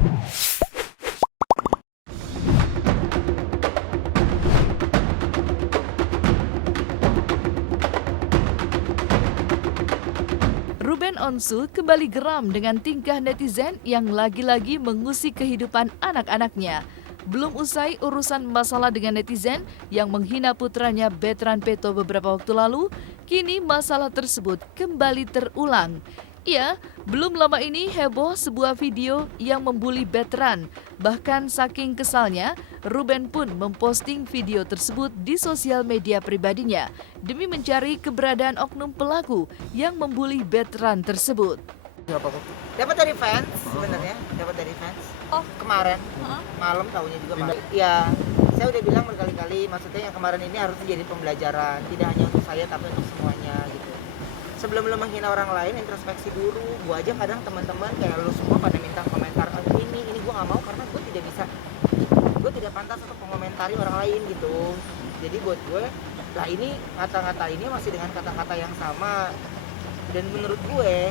Ruben Onsu kembali geram dengan tingkah netizen yang lagi-lagi mengusik kehidupan anak-anaknya. Belum usai urusan masalah dengan netizen yang menghina putranya Bertrand Peto beberapa waktu lalu, kini masalah tersebut kembali terulang. Ya, belum lama ini heboh sebuah video yang membuli Bertrand. Bahkan saking kesalnya, Ruben pun memposting video tersebut di sosial media pribadinya demi mencari keberadaan oknum pelaku yang membuli Bertrand tersebut. Dapat dari fans sebenarnya, dapat dari fans. Oh, kemarin malam tahunya juga malam. Ya, saya udah bilang berkali-kali, maksudnya yang kemarin ini harus jadi pembelajaran, tidak hanya untuk saya tapi untuk semuanya gitu. Sebelum lo menghina orang lain, introspeksi dulu. Gua aja kadang teman-teman kayak lo semua pada minta komentar ini gua nggak mau karena gue tidak bisa, gue tidak pantas untuk mengomentari orang lain gitu. Jadi buat gue, lah ini kata-kata ini masih dengan kata-kata yang sama. Dan menurut gue,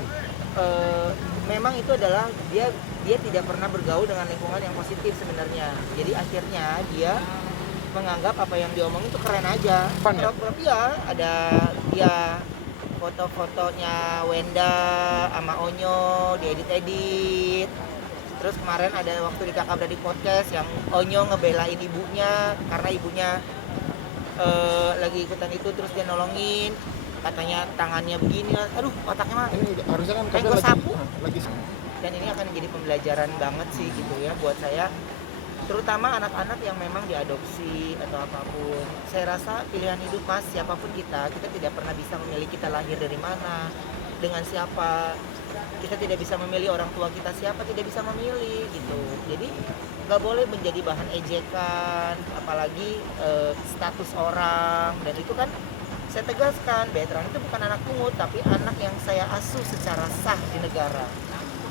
memang itu adalah dia tidak pernah bergaul dengan lingkungan yang positif sebenarnya. Jadi akhirnya dia menganggap apa yang diomongin itu keren aja. Tapi ya ada dia foto-fotonya Wenda sama Onyo diedit-edit. Terus kemarin ada waktu di Kakak Beradi Podcast yang Onyo ngebelain ibunya karena ibunya lagi ikutan itu, terus dia nolongin, katanya tangannya begini, aduh otaknya mah ini harusnya kan kayak gue sapu. lagi. Dan ini akan jadi pembelajaran banget sih gitu ya buat saya, terutama anak-anak yang memang diadopsi atau apapun. Saya rasa pilihan hidup mas, siapapun kita tidak pernah bisa memilih kita lahir dari mana, dengan siapa. Kita tidak bisa memilih orang tua kita siapa, tidak bisa memilih gitu. Jadi nggak boleh menjadi bahan ejekan, apalagi status orang. Dan itu kan saya tegaskan, Bertrand itu bukan anak pungut, tapi anak yang saya asuh secara sah di negara.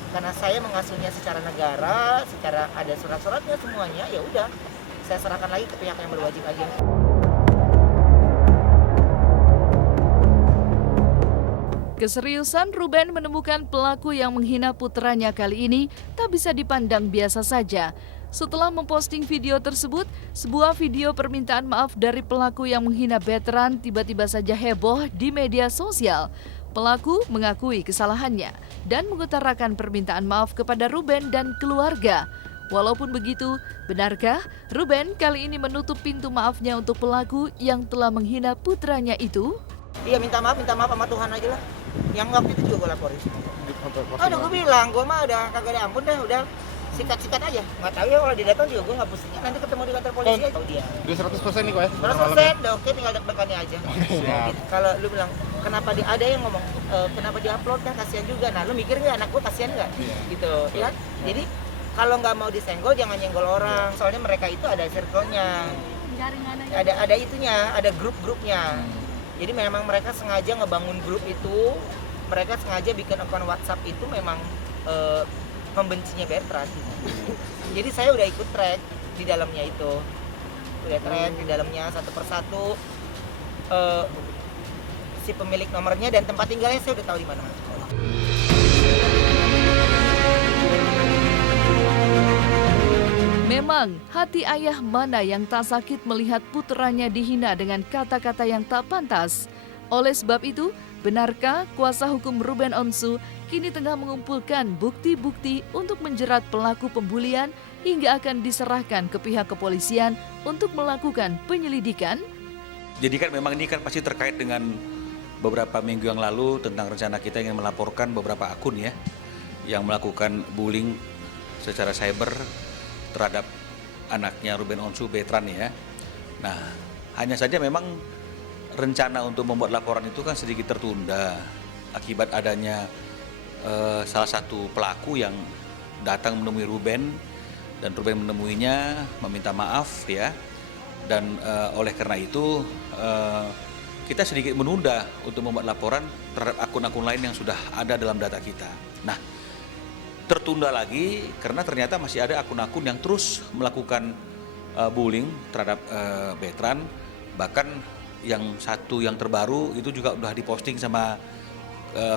Karena saya mengasuhnya secara negara, secara ada surat-suratnya semuanya, ya udah saya serahkan lagi ke pihak yang berwajib aja. Keseriusan Ruben menemukan pelaku yang menghina putranya kali ini tak bisa dipandang biasa saja. Setelah memposting video tersebut, sebuah video permintaan maaf dari pelaku yang menghina Bertrand tiba-tiba saja heboh di media sosial. Pelaku mengakui kesalahannya dan mengutarakan permintaan maaf kepada Ruben dan keluarga. Walaupun begitu, benarkah Ruben kali ini menutup pintu maafnya untuk pelaku yang telah menghina putranya itu? Iya, minta maaf sama Tuhan aja lah. Yang waktu itu juga gue laporin. Udah gue bilang, gue mah udah kagak ada ampun dah, udah sikat-sikat aja. Nggak tahu ya kalau dia datang juga gue nggak pusing. Nanti ketemu di kantor polisi aja. Tahu dia. Dia 100% nih kok ya? 100% udah oke, tinggal deg-degannya aja. Siap. Kalau lu bilang, kenapa ada yang ngomong, kenapa di-upload kan kasihan juga. Nah lu mikir nggak anak gue kasihan nggak? Gitu, ya. Jadi kalau nggak mau disenggol jangan nyenggol orang. Soalnya mereka itu ada circle-nya. Ada itunya, ada grup-grupnya. Jadi memang mereka sengaja ngebangun grup itu, mereka sengaja bikin akun WhatsApp itu memang membencinya Bertrand. Jadi saya udah ikut track di dalamnya itu, udah track di dalamnya satu persatu si pemilik nomornya dan tempat tinggalnya saya udah tahu di mana. Memang, hati ayah mana yang tak sakit melihat puteranya dihina dengan kata-kata yang tak pantas. Oleh sebab itu, benarkah kuasa hukum Ruben Onsu kini tengah mengumpulkan bukti-bukti untuk menjerat pelaku pembulian hingga akan diserahkan ke pihak kepolisian untuk melakukan penyelidikan? Jadi kan memang ini kan pasti terkait dengan beberapa minggu yang lalu tentang rencana kita ingin melaporkan beberapa akun ya yang melakukan bullying secara cyber terhadap anaknya Ruben Onsu, Bertrand ya. Nah, hanya saja memang rencana untuk membuat laporan itu kan sedikit tertunda akibat adanya salah satu pelaku yang datang menemui Ruben dan Ruben menemuinya meminta maaf ya. Dan oleh karena itu kita sedikit menunda untuk membuat laporan terhadap akun-akun lain yang sudah ada dalam data kita. Nah, tertunda lagi karena ternyata masih ada akun-akun yang terus melakukan bullying terhadap Bertrand. Bahkan yang satu yang terbaru itu juga udah diposting sama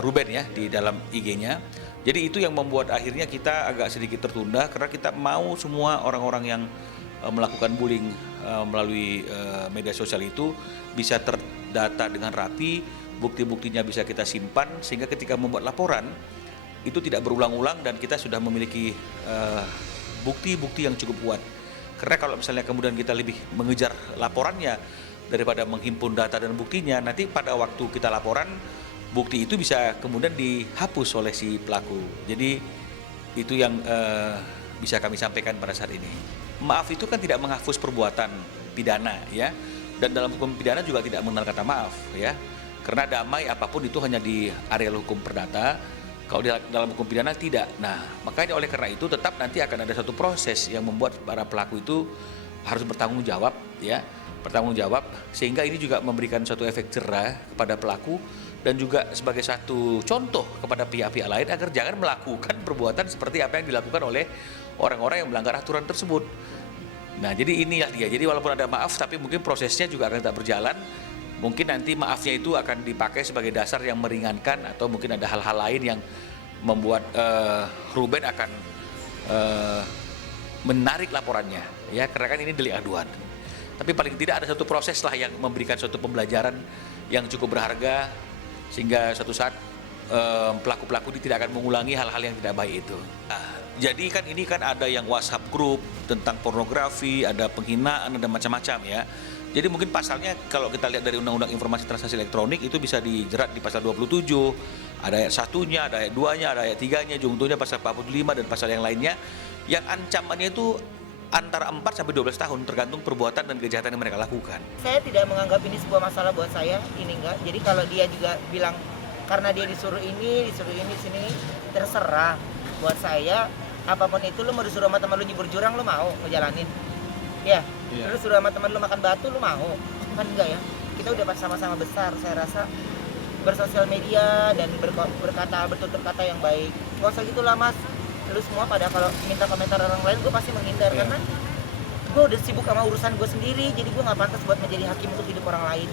Ruben ya di dalam IG-nya, Jadi itu yang membuat akhirnya kita agak sedikit tertunda karena kita mau semua orang-orang yang melakukan bullying melalui media sosial itu bisa terdata dengan rapi, bukti-buktinya bisa kita simpan sehingga ketika membuat laporan itu tidak berulang-ulang dan kita sudah memiliki bukti-bukti yang cukup kuat. Karena kalau misalnya kemudian kita lebih mengejar laporannya daripada menghimpun data dan buktinya, nanti pada waktu kita laporan bukti itu bisa kemudian dihapus oleh si pelaku. Jadi itu yang bisa kami sampaikan pada saat ini. Maaf itu kan tidak menghapus perbuatan pidana ya, dan dalam hukum pidana juga tidak mengenal kata maaf ya, karena damai apapun itu hanya di area hukum perdata. Kalau di dalam hukum pidana tidak. Nah makanya oleh karena itu tetap nanti akan ada satu proses yang membuat para pelaku itu harus bertanggung jawab ya, bertanggung jawab, sehingga ini juga memberikan suatu efek jera kepada pelaku dan juga sebagai satu contoh kepada pihak-pihak lain agar jangan melakukan perbuatan seperti apa yang dilakukan oleh orang-orang yang melanggar aturan tersebut. Nah jadi inilah dia, jadi walaupun ada maaf tapi mungkin prosesnya juga akan tetap berjalan. Mungkin nanti maafnya itu akan dipakai sebagai dasar yang meringankan atau mungkin ada hal-hal lain yang membuat Ruben akan menarik laporannya ya, karena kan ini delik aduan. Tapi paling tidak ada satu proses lah yang memberikan suatu pembelajaran yang cukup berharga sehingga suatu saat pelaku-pelaku tidak akan mengulangi hal-hal yang tidak baik itu. Nah, jadi kan ini kan ada yang WhatsApp group tentang pornografi, ada penghinaan, ada macam-macam ya. Jadi mungkin pasalnya kalau kita lihat dari Undang-Undang Informasi Transaksi Elektronik itu bisa dijerat di pasal 27, ada ayat 1-nya, ada ayat 2-nya, ada ayat 3-nya, juntunya pasal 45 dan pasal yang lainnya yang ancamannya itu antara 4 sampai 12 tahun tergantung perbuatan dan kejahatan yang mereka lakukan. Saya tidak menganggap ini sebuah masalah buat saya, ini enggak. Jadi kalau dia juga bilang karena dia disuruh ini sini, terserah. Buat saya apapun itu, lu mau disuruh sama teman lu nyebur jurang, lu mau ngejalanin? Ya. Lu suruh sama teman lu makan batu, lu mau? Kan enggak ya. Kita udah sama-sama besar, saya rasa bersosial media dan bertutur kata yang baik. Gak usah gitulah mas. Lu semua pada kalau minta komentar orang lain, gue pasti menghindar karena gue udah sibuk sama urusan gue sendiri. Jadi gue nggak pantas buat menjadi hakim untuk hidup orang lain.